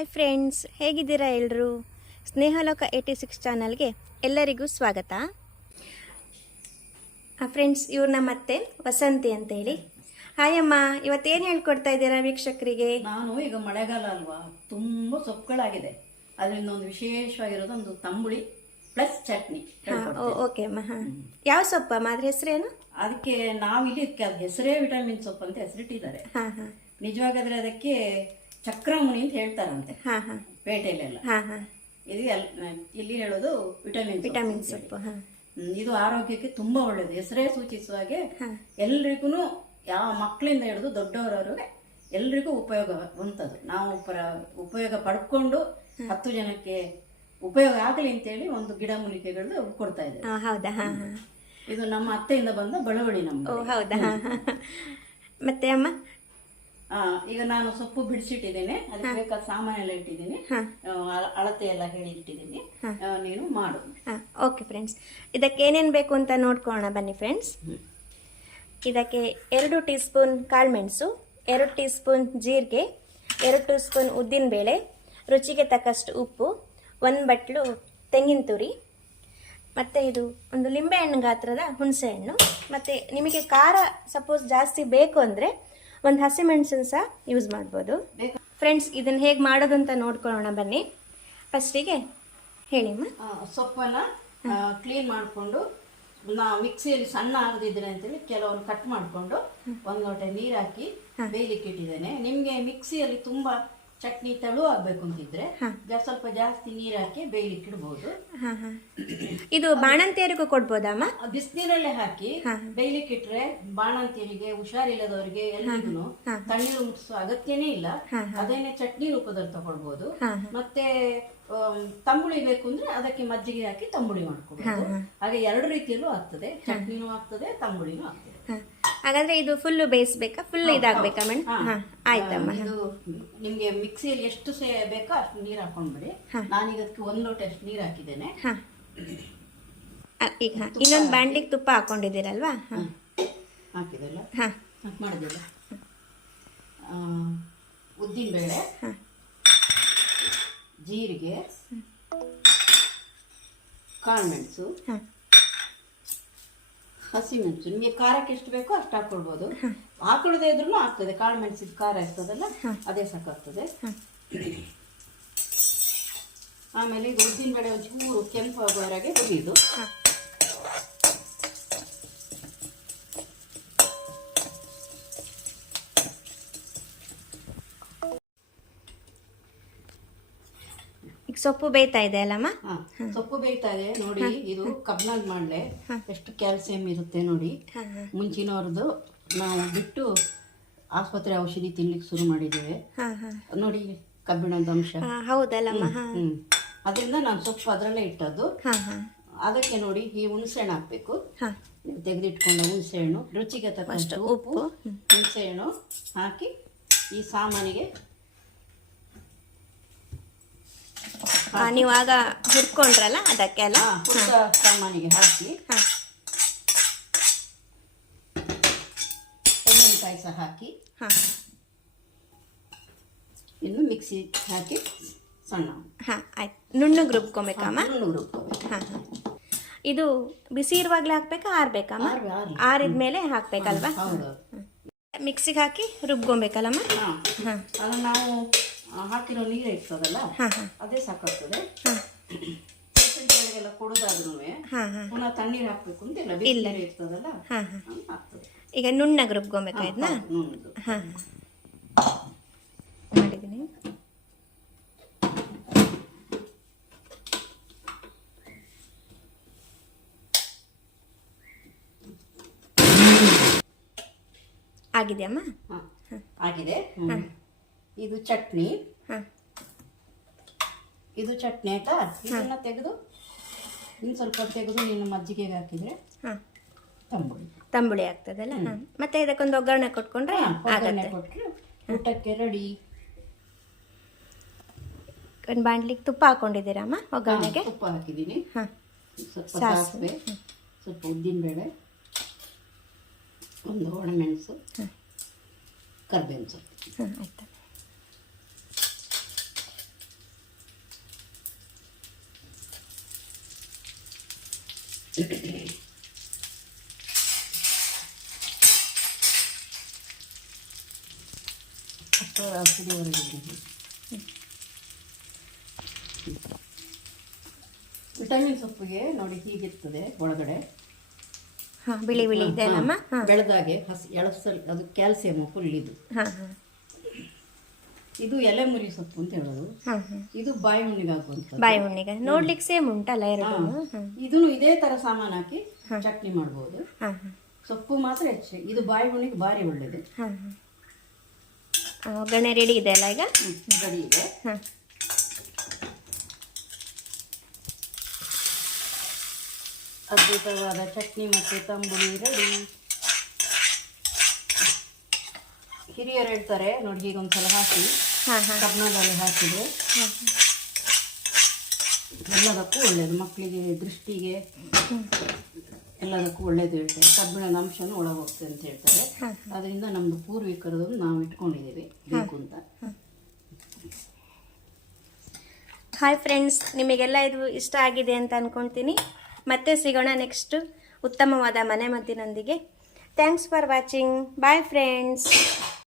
Hi friends, ಹೇಗಿದ್ದೀರಾ ಎಲ್ಲರೂ? ಸ್ನೇಹಲೋಕ 86 ಚಾನಲ್ಗೆ ಎಲ್ಲರಿಗೂ ಸ್ವಾಗತ. ಫ್ರೆಂಡ್ಸ್, ಇವ್ರು ನಮ್ಮ ಅತ್ತೆ ವಸಂತಿ ಅಂತೇಳಿ. ಹಾಯ್ ಅಮ್ಮ, ಇವತ್ತೇನು ಹೇಳ್ಕೊಡ್ತಾ ಇದ್ದೀರಾ ವೀಕ್ಷಕರಿಗೆ? ನಾನು ಈಗ ಮಳೆಗಾಲ ಅಲ್ವಾ, ತುಂಬ ಸೊಪ್ಪುಗಳಾಗಿದೆ. ಅದರಿಂದ ಒಂದು ವಿಶೇಷವಾಗಿರೋದು ಒಂದು ತಂಬುಳಿ ಪ್ಲಸ್ ಚಟ್ನಿ. ಓಕೆ ಅಮ್ಮ. ಹಾಂ, ಯಾವ ಸೊಪ್ಪು ಅಮ್ಮ? ಅದ್ರ ಹೆಸರೇನು? ಅದಕ್ಕೆ ನಾವಿಲ್ಲಿ ಹೆಸರೇ ವಿಟಮಿನ್ ಸೊಪ್ಪು ಅಂತ ಹೆಸರಿಟ್ಟಿದ್ದಾರೆ. ಹಾಂ ಹಾಂ. ನಿಜವಾಗಾದ್ರೆ ಅದಕ್ಕೆ ಚಕ್ರಮುನಿ ಅಂತ ಹೇಳ್ತಾರಂತೆ ಹಾಂ ಹಾಂ, ಪೇಟೆಯಲ್ಲೆಲ್ಲ. ಹಾಂ ಹಾಂ. ಇದು ಇಲ್ಲಿ ಹೇಳೋದು ವಿಟಮಿನ್ ಸೊಪ್ಪು. ಹಾಂ, ಇದು ಆರೋಗ್ಯಕ್ಕೆ ತುಂಬಾ ಒಳ್ಳೇದು. ಹೆಸರೇ ಸೂಚಿಸುವ ಹಾಗೆ ಎಲ್ರಿಗೂ, ಯಾವ ಮಕ್ಕಳಿಂದ ಹಿಡಿದು ದೊಡ್ಡವರವರೆಗೆ ಎಲ್ರಿಗೂ ಉಪಯೋಗವಂತದ್ದು. ನಾವು ಉಪಯೋಗ ಪಡ್ಕೊಂಡು 10 ಜನಕ್ಕೆ ಉಪಯೋಗ ಆಗಲಿ ಅಂತೇಳಿ ಒಂದು ಗಿಡಮೂಲಿಕೆಗಳು ಕೊಡ್ತಾ ಇದೆ. ಹೌದಾ? ಹಾಂ ಹಾಂ. ಇದು ನಮ್ಮ ಅತ್ತೆಯಿಂದ ಬಂದ ಬಳವಳಿ ನಮ್ಗೆ. ಹೌದಾ? ಮತ್ತೆ ಅಮ್ಮ, ಈಗ ನಾನು ಸೊಪ್ಪು ಬಿಡಿಸಿಟ್ಟಿದ್ದೇನೆ. ಅದಕ್ಕೆ ಬೇಕಾದ ಸಾಮಾನೆಲ್ಲ ಇಟ್ಟಿದ್ದೀನಿ, ಅಳತೆ ಎಲ್ಲ ಹೇಳಿ ಇಟ್ಟಿದ್ದೀನಿ. ನೀನು ಮಾಡು. ಓಕೆ ಫ್ರೆಂಡ್ಸ್, ಇದಕ್ಕೆ ಏನೇನು ಬೇಕು ಅಂತ ನೋಡ್ಕೊಳ್ಳೋಣ ಬನ್ನಿ ಫ್ರೆಂಡ್ಸ್. ಇದಕ್ಕೆ 2 ಟೀ ಸ್ಪೂನ್ ಕಾಳುಮೆಣಸು, 2 ಟೀ ಸ್ಪೂನ್ ಜೀರಿಗೆ, 2 ಟೀ ಸ್ಪೂನ್ ಉದ್ದಿನಬೇಳೆ, ರುಚಿಗೆ ತಕ್ಕಷ್ಟು ಉಪ್ಪು, 1 ಬಟ್ಲು ತೆಂಗಿನ ತುರಿ, ಮತ್ತು ಇದು ಒಂದು ಲಿಂಬೆಹಣ್ಣು ಗಾತ್ರದ ಹುಣಸೆಹಣ್ಣು. ಮತ್ತು ನಿಮಗೆ ಖಾರ ಸಪೋಸ್ ಜಾಸ್ತಿ ಬೇಕು ಅಂದರೆ ಒಂದು ಹಸಿಮೆಣಸನ್ನು ಸಹ ಯೂಸ್ ಮಾಡ್ಬೋದು. ಫ್ರೆಂಡ್ಸ್, ಇದನ್ನು ಹೇಗೆ ಮಾಡೋದು ಅಂತ ನೋಡ್ಕೊಳ್ಳೋಣ ಬನ್ನಿ. ಫಸ್ಟಿಗೆ ಹೇಳಿಮ್ಮ. ಸೊಪ್ಪನ್ನು ಕ್ಲೀನ್ ಮಾಡಿಕೊಂಡು ಮಿಕ್ಸಿಯಲ್ಲಿ ಸಣ್ಣ ಆಗದಿದ್ರೆ ಅಂತೇಳಿ ಕೆಲವರು ಕಟ್ ಮಾಡಿಕೊಂಡು 1 ಲೋಟ ನೀರು ಹಾಕಿ ಬೇಯಲಿಕ್ಕೆ ಇಟ್ಟಿದ್ದೇನೆ. ನಿಮಗೆ ಮಿಕ್ಸಿಯಲ್ಲಿ ತುಂಬ ಚಟ್ನಿ ತೆಳು ಆಗ್ಬೇಕು ಅಂತಿದ್ರೆ ಸ್ವಲ್ಪ ಜಾಸ್ತಿ ನೀರು ಹಾಕಿ ಬೇಯಲಿಕ್ಕೆ ಇಡ್ಬೋದು. ಇದು ಬಾಣಂತಿಯರಿಗೂ ಕೊಡ್ಬೋದಮ್ಮ? ಬಿಸಿನೀರಲ್ಲೇ ಹಾಕಿ ಬೇಯಲಿಕ್ಕೆ ಇಟ್ರೆ ಬಾಣಂತಿಯರಿಗೆ, ಹುಷಾರಿಲ್ಲದವರಿಗೆ ಎಲ್ರಿಗೂ ತಣ್ಣೀರು ಮುಟ್ಟಿಸುವ ಅಗತ್ಯನೇ ಇಲ್ಲ. ಅದೇನೆ ಚಟ್ನಿ ರೂಪದಲ್ಲಿ ತಗೊಳ್ಬಹುದು. ಮತ್ತೆ ತಂಬುಳಿ ಬೇಕು ಅಂದ್ರೆ ಅದಕ್ಕೆ ಮಜ್ಜಿಗೆ ಹಾಕಿ ತಂಬುಳಿ ಮಾಡ್ಕೊಬಹುದು. ಹಾಗೆ 2 ರೀತಿಯಲ್ಲೂ ಆಗ್ತದೆ, ಚಟ್ನಿನೂ ಆಗ್ತದೆ, ತಂಬುಳಿನೂ ಆಗ್ತದೆ. ಹಾಗಾದ್ರೆ ಇದು ಫುಲ್ ಬೇಯಿಸ್ಬೇಕಾ, ಫುಲ್ ಇದಾಗಬೇಕಾ ಮೇಡಮ್? ಆಯ್ತಮ್ಮ. ಇದು ನಿಮ್ಗೆ ಮಿಕ್ಸಿಯಲ್ಲಿ ಎಷ್ಟು ಬೇಕೋ ಅಷ್ಟು ನೀರು ಹಾಕೊಂಡ್ಬಿಡಿ. ನಾನೀಗ ಅದಕ್ಕೆ 1 ಲೋಟ ಅಷ್ಟು ನೀರು ಹಾಕಿದ್ದೇನೆ. ಈಗ ಇನ್ನೊಂದು ಬಾಂಡ್ಲಿಗೆ ತುಪ್ಪ ಹಾಕೊಂಡಿದ್ದೀರಲ್ವಾ? ಹಾಕಿದಲ್ಲ, ಮಾಡಿದಿಲ್ಲ. ಉದ್ದಿನಬೇಳೆ, ಜೀರಿಗೆ, ಕಾಳುಮೆಣಸು, ಹಸಿಮೆಣಸು. ನಿಮಗೆ ಖಾರಕ್ಕೆ ಎಷ್ಟು ಬೇಕೋ ಅಷ್ಟು ಹಾಕೊಳ್ಬೋದು. ಹಾಕೊಳ್ಳದೆ ಇದ್ರೂ ಆಗ್ತದೆ. ಕಾಳು ಮೆಣಸಿದ ಖಾರ ಇರ್ತದಲ್ಲ, ಅದೇ ಸಾಕಾಗ್ತದೆ. ಆಮೇಲೆ ಈಗ ಉದ್ದಿನ ಬೇಳೆ ಒಂಚೂರು ಕೆಂಪು ಆಗುವವರೆಗೆ ಹುರಿಯುದು. ಈಗ ಸೊಪ್ಪು ಬೇಯ್ತಾ ಇದೆ ಅಲ್ಲಮ್ಮ? ಸೊಪ್ಪು ಬೇಯ್ತಾ ಇದೆ ನೋಡಿ. ಇದು ಕಬ್ನಾಗ್ ಮಾಡ್ಲೆ ಎಷ್ಟು ಕ್ಯಾಲ್ಸಿಯಂ ಇರುತ್ತೆ ನೋಡಿ. ಮುಂಚಿನವ್ರದ್ದು ನಾವು ಬಿಟ್ಟು ಆಸ್ಪತ್ರೆ ಔಷಧಿ ತಿನ್ಲಿಕ್ಕೆ ಶುರು ಮಾಡಿದ್ದೇವೆ ನೋಡಿ, ಕಬ್ಬಿಣದ ಅಂಶ. ಹೌದಲ್ಲಮ್ಮ? ಅದರಿಂದ ನಾನು ಸೊಪ್ಪು ಅದರಲ್ಲೇ ಇಟ್ಟದ್ದು. ಅದಕ್ಕೆ ನೋಡಿ ಈ ಹುಣಸೆಹಣ್ಣು ಹಾಕ್ಬೇಕು. ತೆಗೆದಿಟ್ಕೊಂಡ ಹುಣಸೆಹಣ್ಣು, ರುಚಿಗೆ ತಕ್ಕಷ್ಟು ಉಪ್ಪು, ಹುಣಸೆಹಣ್ಣು ಹಾಕಿ ಈ ಸಾಮಾನಿಗೆ ನೀವು ಆಗ ಹುರ್ಕೊಂಡ್ರಲ್ಲ ಅದಕ್ಕೆ ಅಲ್ಲ, ಸಾಮಾನಿಗೆ ಹಾಕಿ ತೆಂಗಿನಕಾಯಿ ಸಹ ಹಾಕಿ ಇನ್ನು ಮಿಕ್ಸಿ ಹಾಕಿ ಸಣ್ಣ ಆಯ್ತು. ನುಣ್ಣಗೆ ರುಬ್ಕೊಬೇಕಮ್ಮ? ನುಣ್ಣಗೆ ರುಬ್ಕೋಬೇಕು. ಇದು ಬಿಸಿ ಇರುವಾಗಲೇ ಹಾಕ್ಬೇಕಾ, ಆರ್ಬೇಕಮ್ಮ? ಆರಿದ್ಮೇಲೆ ಹಾಕ್ಬೇಕಲ್ವಾ? ಮಿಕ್ಸಿಗೆ ಹಾಕಿ ರುಬ್ಕೊಬೇಕಲ್ಲಮ್ಮ? ಅದನ್ನು ನಾವು ಹಾಕಿರೋ ನೀರು ಇರ್ತದಲ್ಲ, ಅದೇ ಸಾಕಾಗ್ತದೆ. ಪೇಷಂಟ್ಗಳಿಗೆಲ್ಲ ಕೊಡೋದಾದ್ರೂ ಪುನಃ ತಣ್ಣೀರು ಹಾಕ್ಬೇಕು ಅಂತ ಇಲ್ಲ, ಬಿಸಿ ನೀರು ಇರ್ತದಲ್ಲ ಆಗ್ತದೆ. ಈಗ ನುಣ್ಣಗೆ ರುಬ್ಕೊಬೇಕಾ ಇದನ್ನ? ಮಾಡಿದ್ದೀನಿ. ಆಗಿದೆಯಮ್ಮ? ಆಗಿದೆ. ಇದು ಚಟ್ನಿ. ಇದು ಚಟ್ನಿ ಆಯ್ತಾ? ಇದನ್ನ ತೆಗೆದು ಇನ್ನು ಸ್ವಲ್ಪ ತೆಗೆದು ನೀನು ಮಜ್ಜಿಗೆಗೆ ಹಾಕಿದ್ರೆ ತಂಬುಳಿ ಆಗ್ತದಲ್ಲ. ಮತ್ತೆ ಇದಕ್ಕೊಂದು ಒಗ್ಗರಣೆ ಕೊಟ್ಕೊಂಡ್ರೆ ಒಗ್ಗರಣೆ ಕೊಟ್ಟರೆ ಊಟಕ್ಕೆ ರೆಡಿ. ಒಂದು ಬಾಂಡ್ಲಿಗೆ ತುಪ್ಪ ಹಾಕೊಂಡಿದ್ದೀರಮ್ಮ ಒಗ್ಗರಣೆಗೆ? ತುಪ್ಪ ಹಾಕಿದ್ದೀನಿ. ಸ್ವಲ್ಪ ಸಾಸಿವೆ, ಸ್ವಲ್ಪ ಉದ್ದಿನಬೇಳೆ, ಒಂದು ಒಣಮೆಣಸು, ಕರಿಬೇವು ಸೊಪ್ಪು. ಆಯ್ತು. ವಿಟಮಿನ್ ಸೊಪ್ಪಿಗೆ ನೋಡಿ ಹೀಗಿರ್ತದೆ ಒಳಗಡೆ. ಹಾಂ, ಬಿಳಿ ಬಿಳಿ ಇದೆ ಅಲ್ಲಮ್ಮ? ಹಾಂ ಬೆಳೆದಾಗೆ ಎಳಸಲ್, ಅದು ಕ್ಯಾಲ್ಸಿಯಂ ಫುಲ್ ಇದು. ಹಾಂ ಹಾಂ ಇದು ಎಲೆ ಮುರಿ ಸೊಪ್ಪು ಅಂತ ಹೇಳೋದು. ಹಾಂ ಹಾಂ ಇದು ಬಾಯಿ ಹುಣ್ಣಿಗೆ ಹಾಕುವಂತ. ಬಾಯಿ ಹುಣ್ಣಿಗೆ ನೋಡ್ಲಿಕ್ಕೆ ಸೇಮ್ ಉಂಟಲ್ಲ ಎರಡು? ಇದನ್ನು ಇದೇ ತರ ಸಾಮಾನು ಹಾಕಿ ಚಟ್ನಿ ಮಾಡ್ಬೋದು. ಹಾಂ ಹಾಂ ಸೊಪ್ಪು ಮಾತ್ರ ಹೆಚ್ಚು. ಇದು ಬಾಯಿ ಹುಣ್ಣಿಗೆ ಭಾರಿ ಒಳ್ಳೇದು. ಹಾಂ ಹಾಂ ಒಗ್ಗರಣೆ ರೆಡಿ ಇದೆ ಅಲ್ಲ ಈಗ? ರೆಡಿ ಇದೆ. ಹಾಂ ಅದ್ಭುತವಾದ ಚಟ್ನಿ ಮತ್ತು ತಂಬುಳಿ ರೆಡಿ. ಹಿರಿಯರು ಹೇಳ್ತಾರೆ ನೋಡಿ, ಈಗ ಒಂದ್ಸಲ ಹಾಕಿ ಹಾಂ ಹಾಂ ಕಬ್ಬಣದಲ್ಲಿ ಹಾಕಿದ್ರೆ ಹಾಂ ಎಲ್ಲದಕ್ಕೂ ಒಳ್ಳೆಯದು. ಮಕ್ಕಳಿಗೆ, ದೃಷ್ಟಿಗೆ, ಎಲ್ಲದಕ್ಕೂ ಒಳ್ಳೇದು ಹೇಳ್ತಾರೆ. ಕಬ್ಬಿಣದ ಅಂಶನೂ ಒಳಗೆ ಹೋಗ್ತದೆ ಅಂತ ಹೇಳ್ತಾರೆ. ಅದರಿಂದ ನಮ್ಮದು ಪೂರ್ವಿಕರದನ್ನು ನಾವು ಇಟ್ಕೊಂಡಿದ್ದೀವಿ ಬೇಕು ಅಂತ. ಹಾಯ್ ಫ್ರೆಂಡ್ಸ್, ನಿಮಗೆಲ್ಲ ಇದು ಇಷ್ಟ ಆಗಿದೆ ಅಂತ ಅಂದ್ಕೊಳ್ತೀನಿ. ಮತ್ತೆ ಸಿಗೋಣ ನೆಕ್ಸ್ಟ್ ಉತ್ತಮವಾದ ಮನೆಮದ್ದಿನೊಂದಿಗೆ. Thanks for watching. Bye friends.